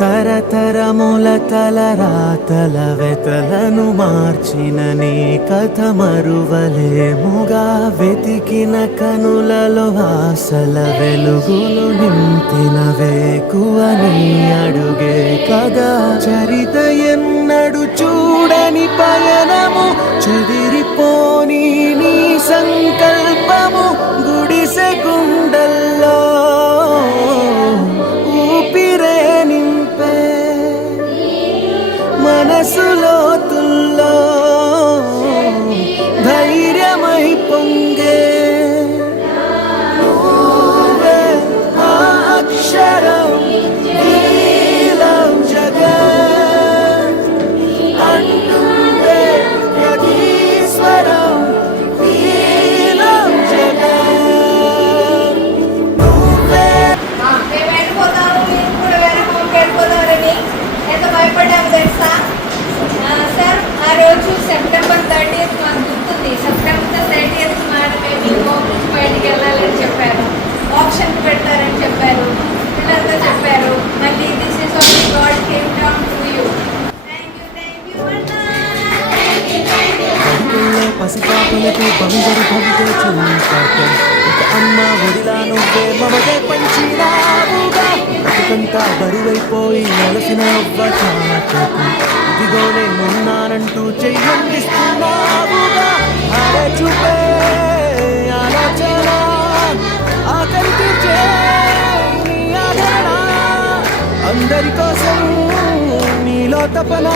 తరతరముల తలరాతల వెతలను మార్చిన నీ కథ మరువలేముగా. వెతికిన కనులలో ఆశల వెలుగులు నింపిన వేకువ నీ అడుగే కదా. చరిత పసిపాపలకు పందరు పంటే చూపాక ఒక అమ్మ వదిలా నువ్వే మమతే పంచినావుగా బతుకంతా బరువైపోయి నలసిన అవ్వటాకకు ఇదిగో నేనున్నానంటూ చెయ్యండిస్తున్నావుగా అరే చూపే ఆలోచన నీలో తపనా.